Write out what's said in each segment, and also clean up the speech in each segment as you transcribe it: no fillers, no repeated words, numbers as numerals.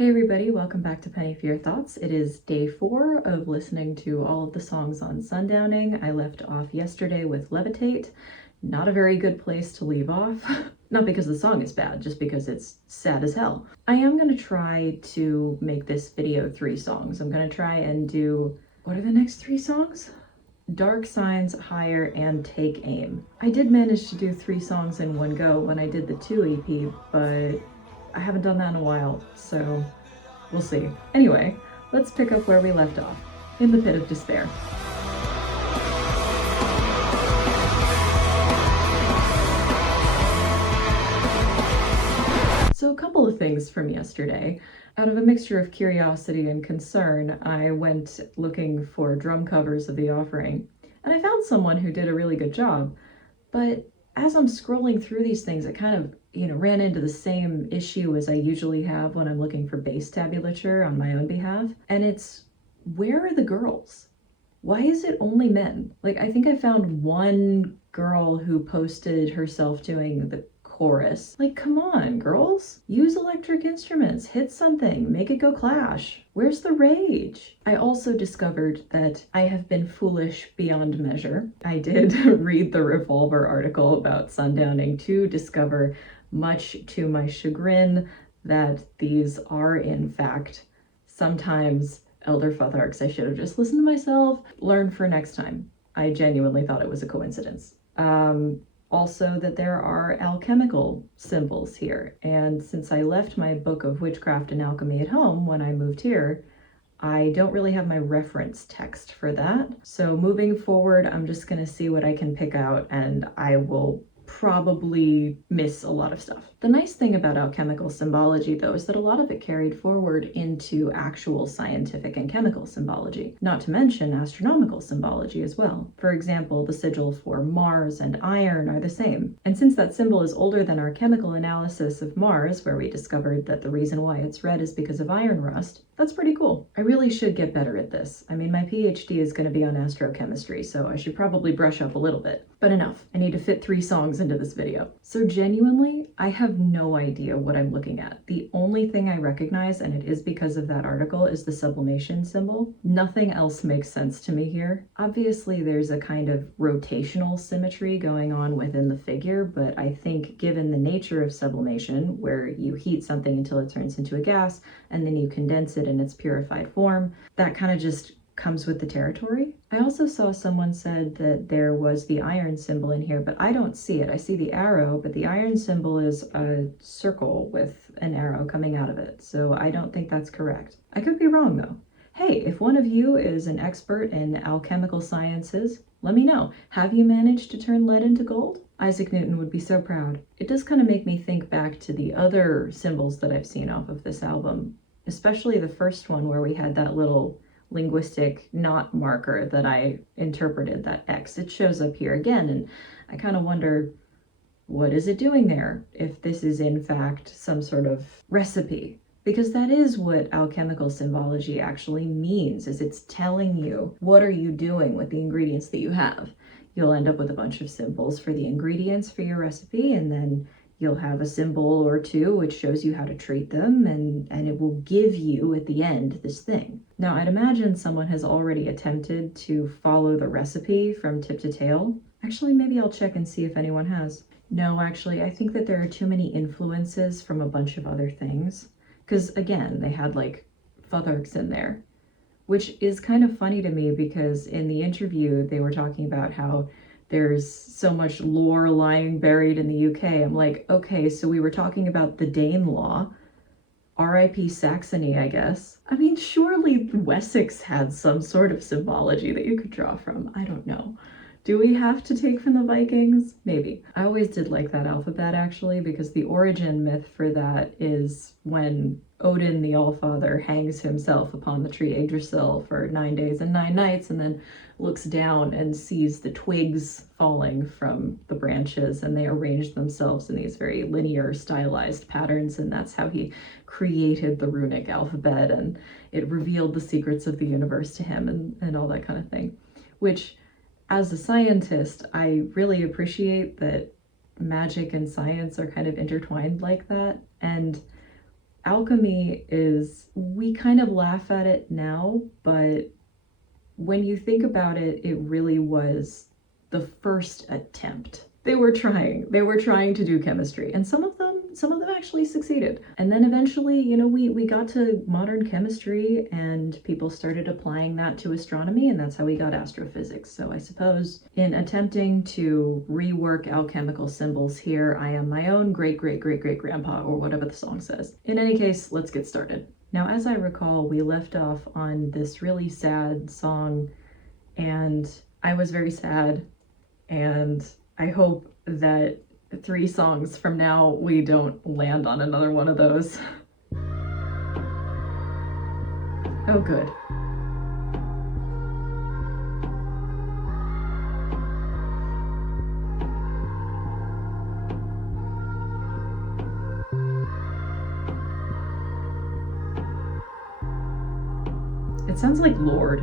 Hey everybody, welcome back to Penny for Your Thoughts. It is day 4 of listening to all of the songs on Sundowning. I left off yesterday with Levitate. Not a very good place to leave off. Not because the song is bad, just because it's sad as hell. I am going to try to make this video 3 songs. I'm going to try and do... what are the next 3 songs? Dark Signs, Higher, and Take Aim. I did manage to do 3 songs in one go when I did the 2 EP, but I haven't done that in a while, so we'll see. Anyway, let's pick up where we left off, in the Pit of Despair. So a couple of things from yesterday. Out of a mixture of curiosity and concern, I went looking for drum covers of The Offering, and I found someone who did a really good job, but as I'm scrolling through these things, it kind of, ran into the same issue as I usually have when I'm looking for bass tablature on my own behalf, and it's, where are the girls? Why is it only men? Like, I think I found one girl who posted herself doing the chorus. Like, come on, girls. Use electric instruments, hit something, make it go Clash. Where's the rage? I also discovered that I have been foolish beyond measure. I did read the Revolver article about Sundowning to discover, much to my chagrin, that these are in fact sometimes elder futharks. I should have just listened to myself. Learn for next time. I genuinely thought it was a coincidence. Also that there are alchemical symbols here, and since I left my book of witchcraft and alchemy at home when I moved here, I don't really have my reference text for that. So moving forward, I'm just gonna see what I can pick out, and I will probably miss a lot of stuff. The nice thing about alchemical symbology, though, is that a lot of it carried forward into actual scientific and chemical symbology, not to mention astronomical symbology as well. For example, the sigil for Mars and iron are the same. And since that symbol is older than our chemical analysis of Mars, where we discovered that the reason why it's red is because of iron rust, that's pretty cool. I really should get better at this. I mean, my PhD is going to be on astrochemistry, so I should probably brush up a little bit. But enough. I need to fit 3 songs into this video. So genuinely, I have no idea what I'm looking at. The only thing I recognize, and it is because of that article, is the sublimation symbol. Nothing else makes sense to me here. Obviously, there's a kind of rotational symmetry going on within the figure, but I think given the nature of sublimation, where you heat something until it turns into a gas, and then you condense it in its purified form, that kind of just comes with the territory. I also saw someone said that there was the iron symbol in here, but I don't see it. I see the arrow, but the iron symbol is a circle with an arrow coming out of it, so I don't think that's correct. I could be wrong though. Hey, if one of you is an expert in alchemical sciences, let me know. Have you managed to turn lead into gold? Isaac Newton would be so proud. It does kind of make me think back to the other symbols that I've seen off of this album, especially the first one where we had that little linguistic knot marker that I interpreted, that X. It shows up here again, and I kind of wonder, what is it doing there? If this is in fact some sort of recipe, because that is what alchemical symbology actually means, is it's telling you, what are you doing with the ingredients that you have? You'll end up with a bunch of symbols for the ingredients for your recipe, and then you'll have a symbol or 2 which shows you how to treat them, and it will give you, at the end, this thing. Now, I'd imagine someone has already attempted to follow the recipe from tip to tail. Actually, maybe I'll check and see if anyone has. No, actually, I think that there are too many influences from a bunch of other things. Because, again, they had, like, futharks in there. Which is kind of funny to me, because in the interview, they were talking about how there's so much lore lying buried in the UK. I'm like, okay, so we were talking about the Danelaw, R.I.P. Saxony, I guess. I mean, surely Wessex had some sort of symbology that you could draw from. I don't know. Do we have to take from the Vikings? Maybe. I always did like that alphabet, actually, because the origin myth for that is when Odin, the Allfather, hangs himself upon the tree Yggdrasil for 9 days and 9 nights, and then looks down and sees the twigs falling from the branches, and they arrange themselves in these very linear, stylized patterns, and that's how he created the runic alphabet, and it revealed the secrets of the universe to him, and all that kind of thing. Which, as a scientist, I really appreciate that magic and science are kind of intertwined like that, and alchemy is, we kind of laugh at it now, but when you think about it, it really was the first attempt. They were trying to do chemistry, and some of them actually succeeded. And then eventually, we got to modern chemistry and people started applying that to astronomy, and that's how we got astrophysics. So I suppose in attempting to rework alchemical symbols here, I am my own great-great-great-great-grandpa, or whatever the song says. In any case, let's get started. Now, as I recall, we left off on this really sad song, and I was very sad, and I hope that 3 songs from now we don't land on another one of those. Oh, good. It sounds like Lord.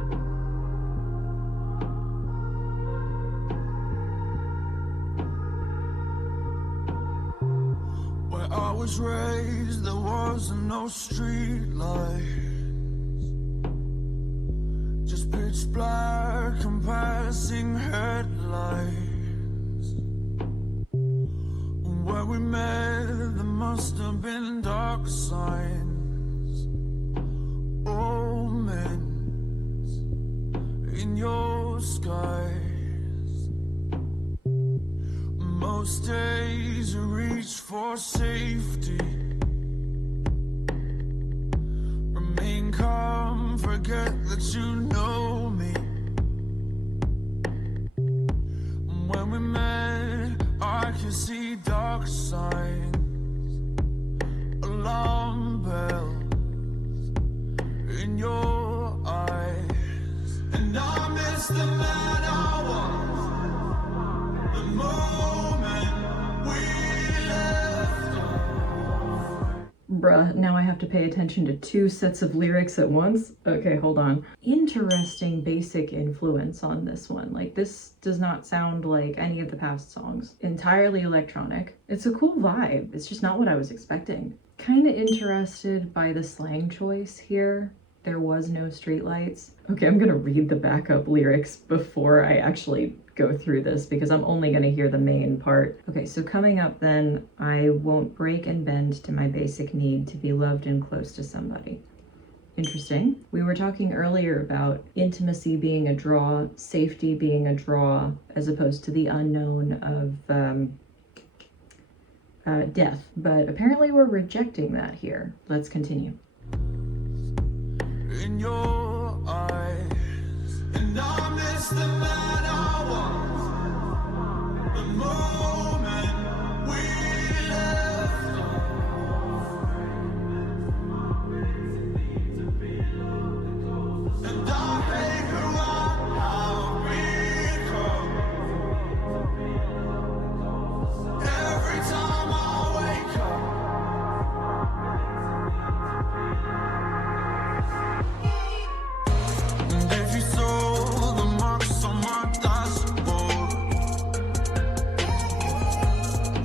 Where I was raised, there wasn't no street lights, just pitch black and passing headlights. Where we met, there must have been dark signs, omens in your skies. Most days you reach for safety, remain calm, forget that you know me. When we met, I could see dark signs, alarm bells in your eyes. And I miss the man I was, the moment we left. Bruh, now I have to pay attention to 2 sets of lyrics at once? Okay, hold on. Interesting basic influence on this one. Like, this does not sound like any of the past songs. Entirely electronic. It's a cool vibe. It's just not what I was expecting. Kinda interested by the slang choice here. There was no streetlights. Okay, I'm gonna read the backup lyrics before I actually go through this because I'm only gonna hear the main part. Okay, so coming up then, I won't break and bend to my basic need to be loved and close to somebody. Interesting. We were talking earlier about intimacy being a draw, safety being a draw, as opposed to the unknown of death. But apparently we're rejecting that here. Let's continue. In your eyes, and I miss the man I was, the moment we left. And I hate who I have become. Every time I wake up, and if you saw the marks on my dashboard,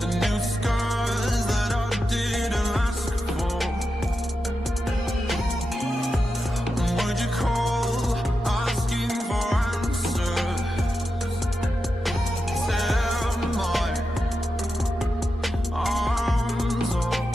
the new scars that I didn't ask for, would you call asking for answers? Tear my arms off.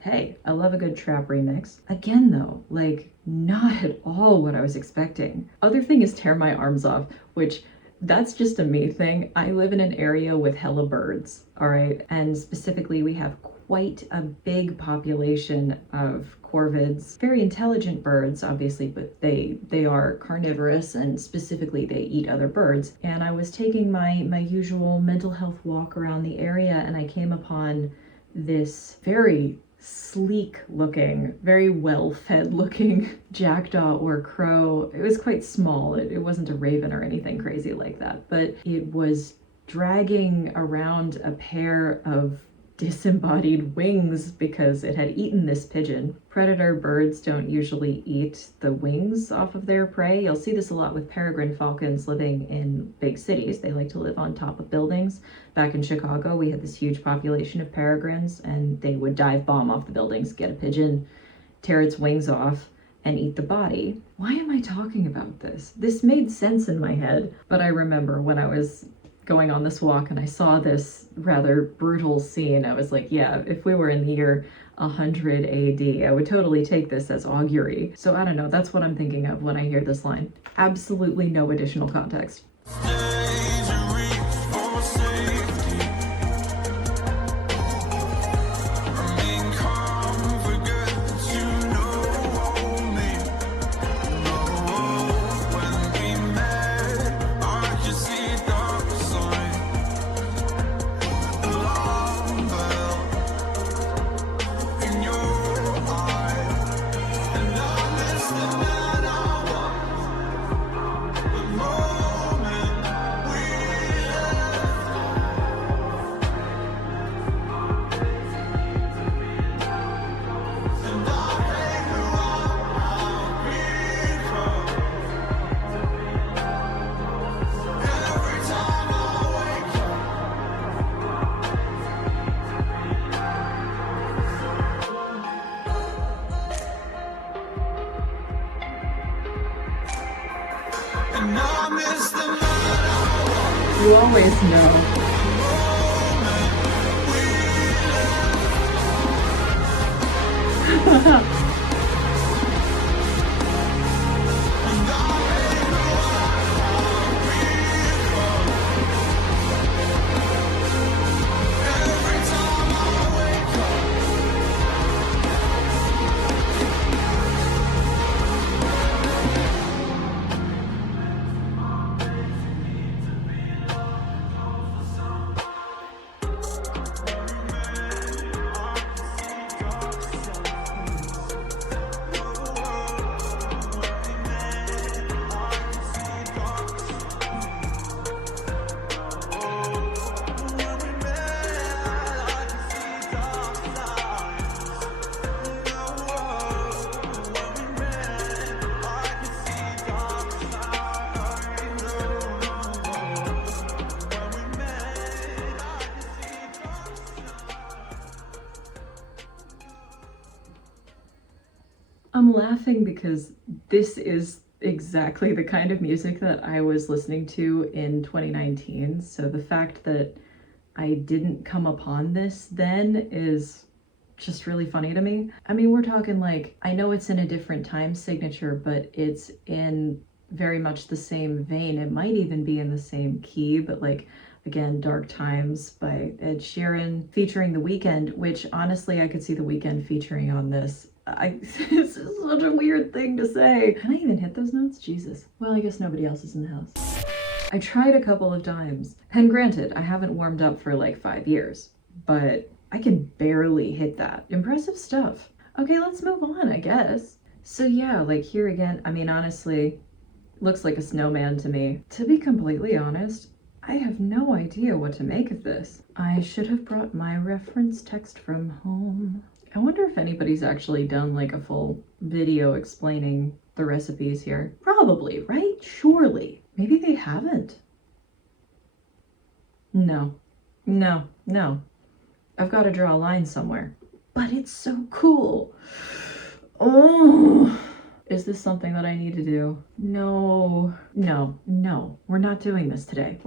Hey, I love a good trap remix. Again though, like, not at all what I was expecting. Other thing is tear my arms off, which that's just a me thing. I live in an area with hella birds, all right? And specifically we have quite a big population of corvids, very intelligent birds, obviously, but they are carnivorous and specifically they eat other birds. And I was taking my usual mental health walk around the area and I came upon this very sleek looking, very well fed looking jackdaw or crow. It was quite small. It wasn't a raven or anything crazy like that, but it was dragging around a pair of disembodied wings because it had eaten this pigeon. Predator birds don't usually eat the wings off of their prey. You'll see this a lot with peregrine falcons living in big cities. They like to live on top of buildings. Back in Chicago, we had this huge population of peregrines, and they would dive bomb off the buildings, get a pigeon, tear its wings off, and eat the body. Why am I talking about this? This made sense in my head, but I remember when I was going on this walk and I saw this rather brutal scene, I was like, yeah, if we were in the year 100 AD, I would totally take this as augury. So I don't know, that's what I'm thinking of when I hear this line. Absolutely no additional context. You always know. I'm laughing because this is exactly the kind of music that I was listening to in 2019. So the fact that I didn't come upon this then is just really funny to me. I mean, we're talking like, I know it's in a different time signature, but it's in very much the same vein. It might even be in the same key, but like, again, Dark Times by Ed Sheeran featuring The Weeknd, which honestly, I could see The Weeknd featuring on this. This is such a weird thing to say. Can I even hit those notes? Jesus. Well, I guess nobody else is in the house. I tried a couple of times, and granted, I haven't warmed up for like 5 years, but I can barely hit that. Impressive stuff. Okay, let's move on, I guess. So yeah, like here again, I mean, honestly, looks like a snowman to me. To be completely honest, I have no idea what to make of this. I should have brought my reference text from home. I wonder if anybody's actually done like a full video explaining the recipes here. Probably, right? Surely. Maybe they haven't. No. I've got to draw a line somewhere. But it's so cool. Oh, is this something that I need to do? No. We're not doing this today.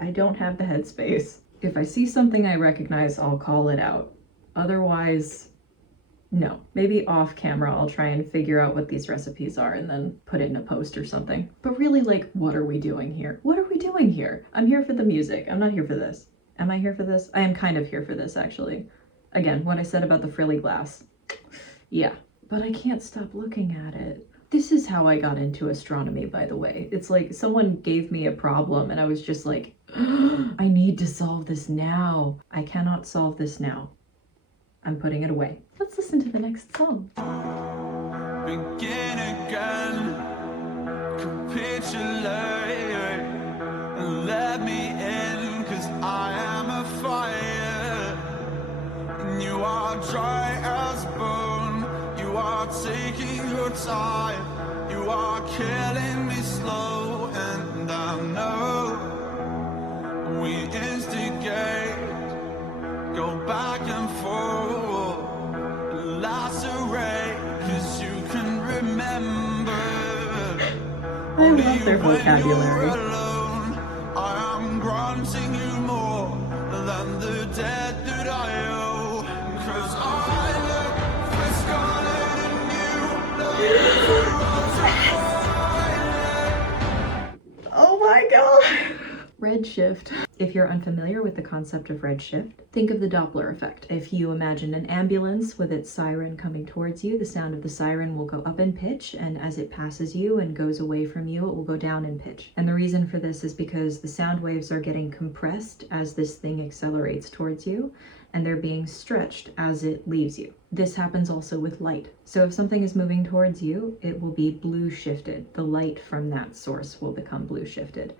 I don't have the headspace. If I see something I recognize, I'll call it out. Otherwise, no. Maybe off camera, I'll try and figure out what these recipes are and then put it in a post or something. But really, like, what are we doing here? I'm here for the music. I'm not here for this. Am I here for this? I am kind of here for this, actually. Again, what I said about the frilly glass. Yeah, but I can't stop looking at it. This is how I got into astronomy, by the way. It's like someone gave me a problem and I was just like, I need to solve this now. I cannot solve this now. I'm putting it away. Let's listen to the next song. Begin again, capitulate, and let me in, 'cause I am a fire. are dry as bone. You are taking your time. You are killing me slow, and I know we instigate, go back and forth, lacerate, 'cause you can remember. I love their vocabulary. I am granting you more than the debt that I owe. 'Cause I look for scarlet and you look for ultraviolet. Oh my god! Redshift. If you're unfamiliar with the concept of redshift, think of the Doppler effect. If you imagine an ambulance with its siren coming towards you, the sound of the siren will go up in pitch, and as it passes you and goes away from you, it will go down in pitch. And the reason for this is because the sound waves are getting compressed as this thing accelerates towards you, and they're being stretched as it leaves you. This happens also with light. So if something is moving towards you, it will be blue shifted. The light from that source will become blue shifted.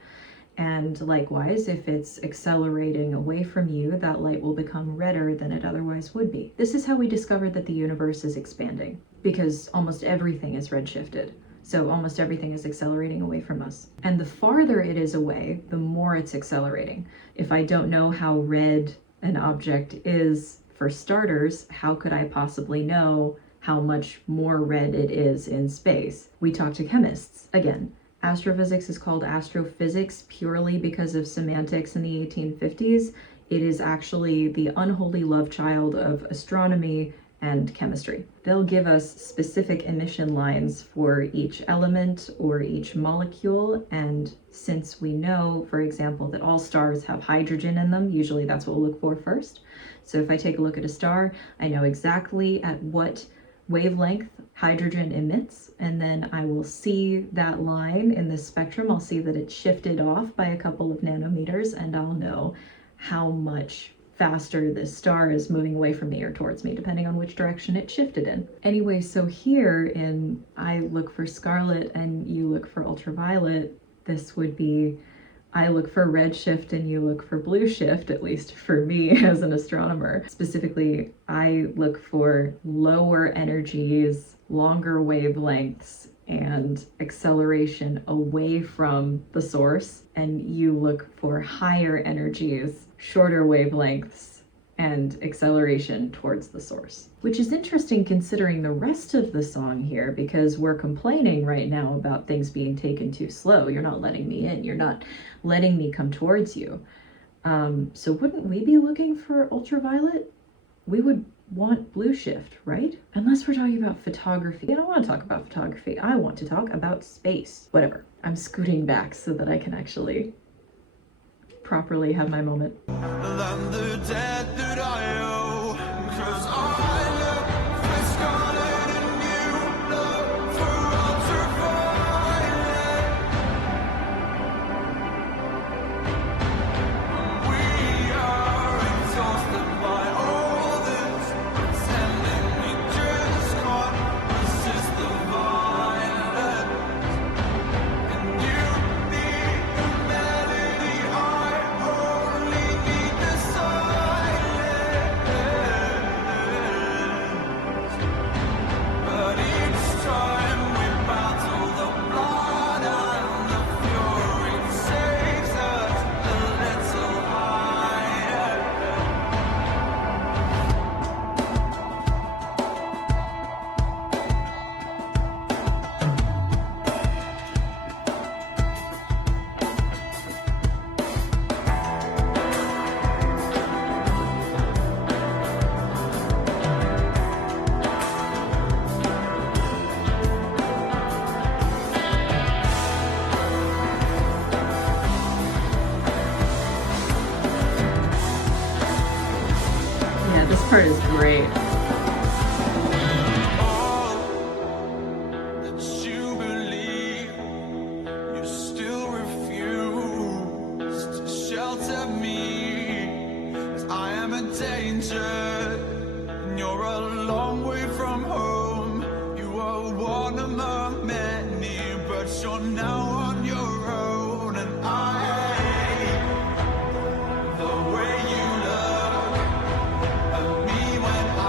And likewise, if it's accelerating away from you, that light will become redder than it otherwise would be. This is how we discovered that the universe is expanding, because almost everything is redshifted. So almost everything is accelerating away from us. And the farther it is away, the more it's accelerating. If I don't know how red an object is, for starters, how could I possibly know how much more red it is in space? We talk to chemists. Again, astrophysics is called astrophysics purely because of semantics in the 1850s. It is actually the unholy love child of astronomy and chemistry. They'll give us specific emission lines for each element or each molecule, and since we know, for example, that all stars have hydrogen in them, usually that's what we'll look for first. So if I take a look at a star, I know exactly at what wavelength hydrogen emits, and then I will see that line in the spectrum. I'll see that it's shifted off by a couple of nanometers, and I'll know how much faster this star is moving away from me or towards me, depending on which direction it shifted in. Anyway, so here in I look for scarlet and you look for ultraviolet, this would be I look for redshift and you look for blue shift, at least for me as an astronomer. Specifically, I look for lower energies, longer wavelengths, and acceleration away from the source, and you look for higher energies, shorter wavelengths, and acceleration towards the source. Which is interesting considering the rest of the song here, because we're complaining right now about things being taken too slow. You're not letting me in. You're not letting me come towards you. So wouldn't we be looking for ultraviolet? We would want blue shift, right? Unless we're talking about photography. I don't want to talk about photography. I want to talk about space. Whatever. I'm scooting back so that I can actually properly have my moment. Than the debt that I owe, 'cause I look for scarlet and you look for ultraviolet. We are exhausted by all this, pretending we just can't resist the violence. And you need the melody, I only need the silence. But each time we battle the blood and the fury takes us a little higher. Yeah, this part is great. All that you believe, you still refuse to shelter me, as I am a danger, and you're a long way from home. You are one among many, but you're now on your own, and I hate the way you look at me when I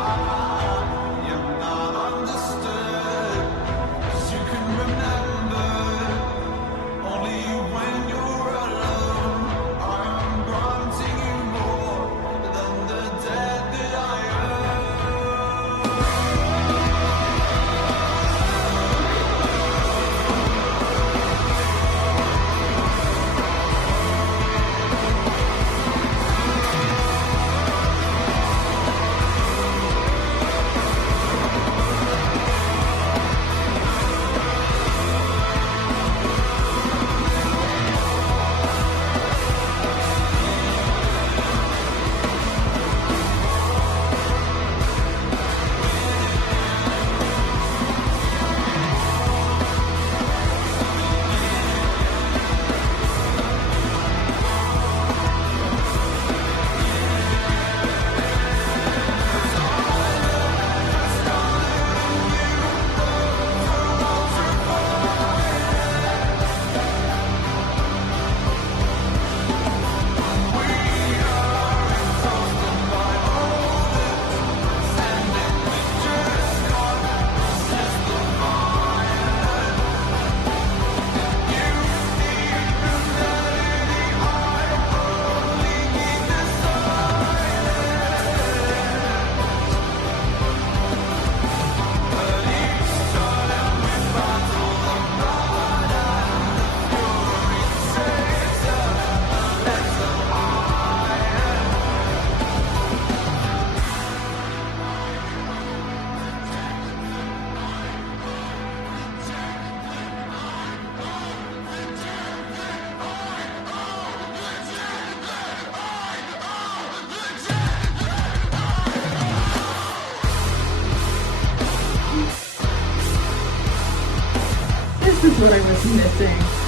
is what I was missing.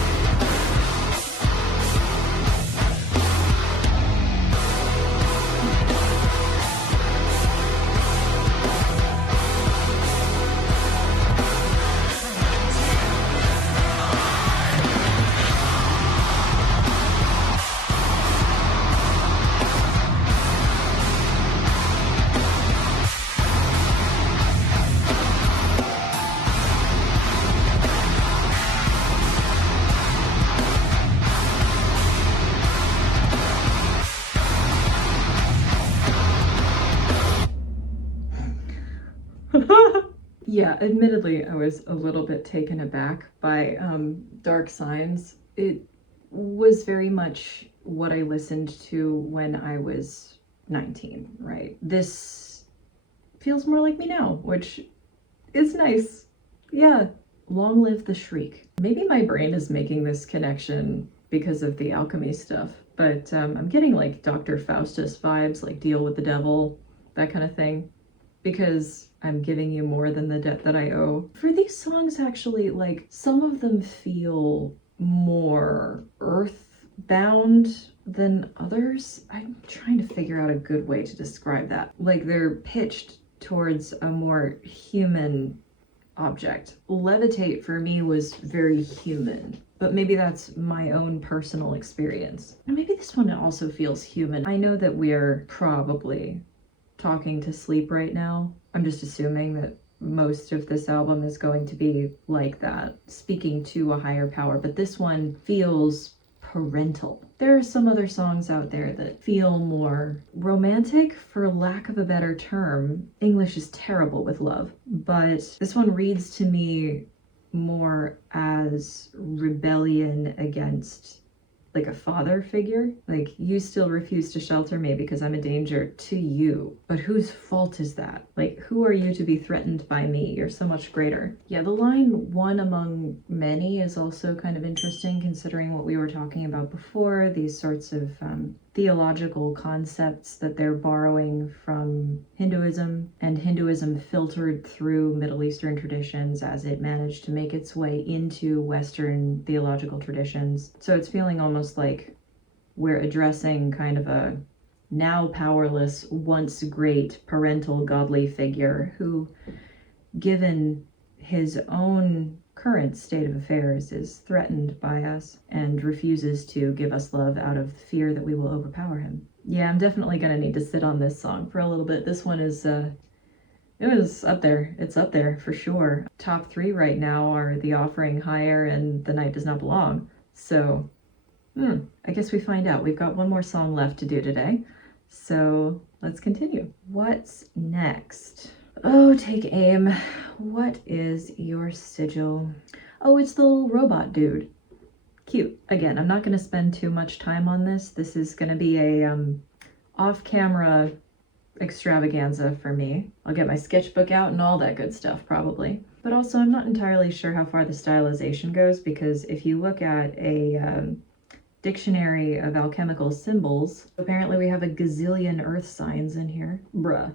Yeah, admittedly, I was a little bit taken aback by Dark Signs. It was very much what I listened to when I was 19, right? This feels more like me now, which is nice. Yeah, long live the shriek. Maybe my brain is making this connection because of the alchemy stuff, but I'm getting like Dr. Faustus vibes, like deal with the devil, that kind of thing, because I'm giving you more than the debt that I owe. For these songs, actually, like, some of them feel more earthbound than others. I'm trying to figure out a good way to describe that. Like, they're pitched towards a more human object. Levitate for me was very human, but maybe that's my own personal experience. And maybe this one also feels human. I know that we're probably talking to sleep right now. I'm just assuming that most of this album is going to be like that, speaking to a higher power, but this one feels parental. There are some other songs out there that feel more romantic, for lack of a better term. English is terrible with love, but this one reads to me more as rebellion against like a father figure. Like, you still refuse to shelter me because I'm a danger to you. But whose fault is that? Like, who are you to be threatened by me? You're so much greater. Yeah, the line one among many is also kind of interesting, considering what we were talking about before, these sorts of theological concepts that they're borrowing from Hinduism, and Hinduism filtered through Middle Eastern traditions as it managed to make its way into Western theological traditions. So it's feeling almost like we're addressing kind of a now powerless, once great parental godly figure who, given his own current state of affairs, is threatened by us and refuses to give us love out of fear that we will overpower him. Yeah, I'm definitely gonna need to sit on this song for a little bit. This one is it was up there. It's up there for sure. Top 3 right now are The Offering, Higher, and The Night Does Not Belong. So I guess we find out. We've got one more song left to do today, so let's continue. What's next? Oh, take aim. What is your sigil? Oh, it's the little robot dude. Cute. Again, I'm not going to spend too much time on this. This is going to be a off-camera extravaganza for me. I'll get my sketchbook out and all that good stuff, probably. But also, I'm not entirely sure how far the stylization goes, because if you look at a dictionary of alchemical symbols, apparently we have a gazillion earth signs in here. Bruh.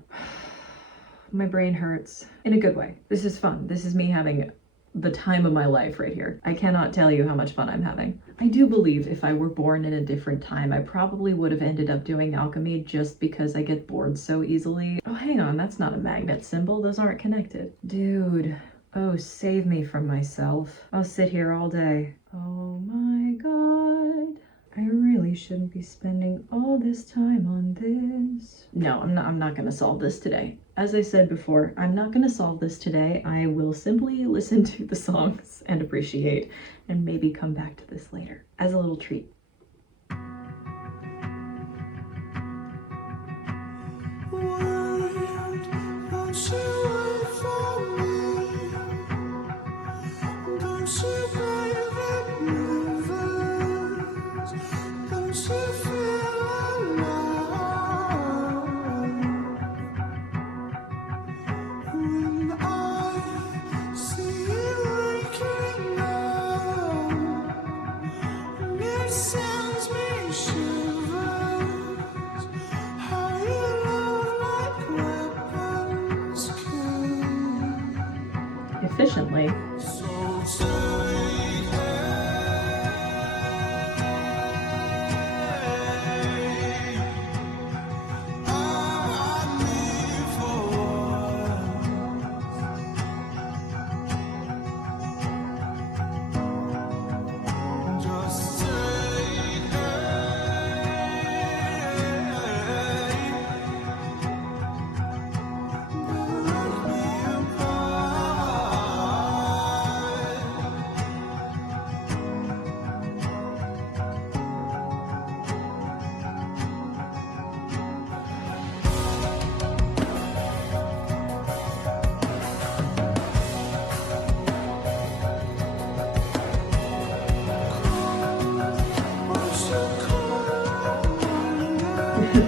My brain hurts in a good way. This is fun. This is me having the time of my life right here. I cannot tell you how much fun I'm having. I do believe if I were born in a different time, I probably would have ended up doing alchemy just because I get bored so easily. Oh, hang on, that's not a magnet symbol. Those aren't connected. Dude. Oh, save me from myself. I'll sit here all day. Oh my god. I really shouldn't be spending all this time on this. No, I'm not gonna solve this today. As I said before, I'm not gonna solve this today. I will simply listen to the songs and appreciate, and maybe come back to this later as a little treat. Efficiently.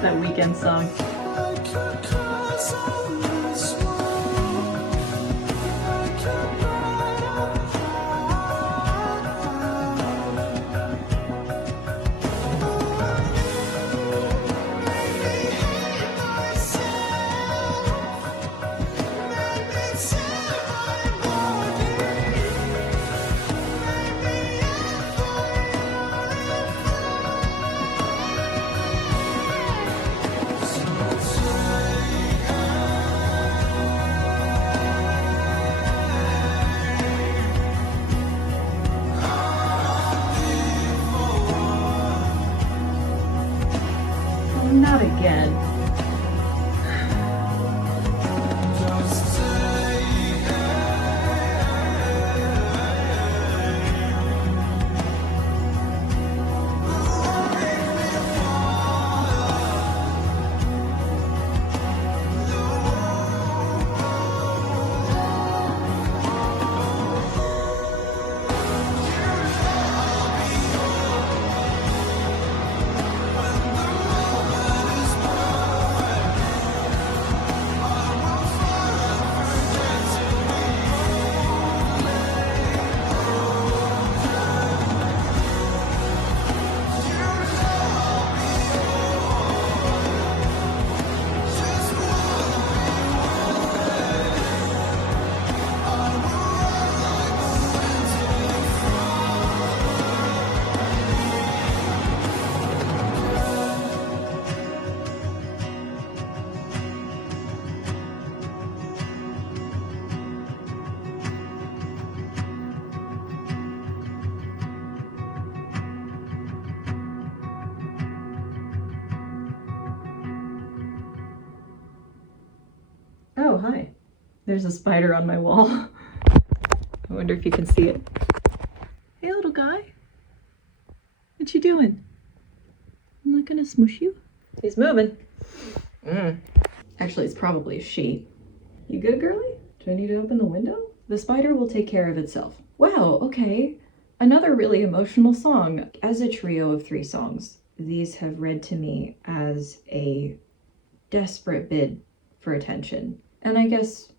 that weekend song. I could cross on this wall. I could write a Not again. Oh, hi. There's a spider on my wall. I wonder if you can see it. Hey, little guy. What you doing? I'm not gonna smush you. He's moving. Actually, it's probably a she. You good, girly? Do I need to open the window? The spider will take care of itself. Wow, okay. Another really emotional song. As a trio of 3 songs, these have read to me as a desperate bid for attention. And I guess,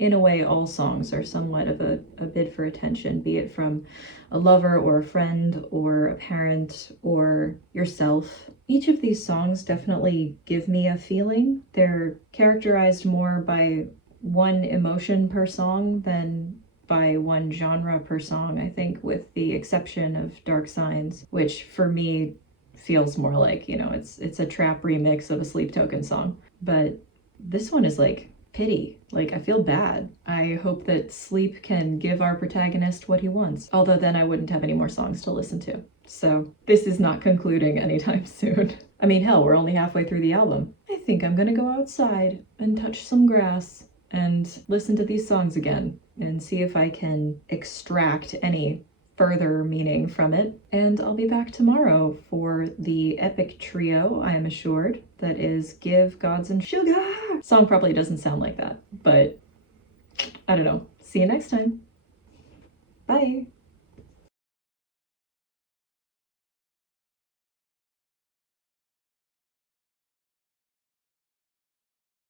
in a way, all songs are somewhat of a bid for attention, be it from a lover or a friend or a parent or yourself. Each of these songs definitely give me a feeling. They're characterized more by one emotion per song than by one genre per song, I think, with the exception of Dark Signs, which for me feels more like, you know, it's a trap remix of a Sleep Token song. But this one is like pity. Like, I feel bad. I hope that Sleep can give our protagonist what he wants. Although then I wouldn't have any more songs to listen to. So this is not concluding anytime soon. I mean, hell, we're only halfway through the album. I think I'm gonna go outside and touch some grass and listen to these songs again and see if I can extract any further meaning from it. And I'll be back tomorrow for the epic trio, I am assured, that is Give, Gods, and Sugar. Song probably doesn't sound like that, but I don't know. See you next time. Bye.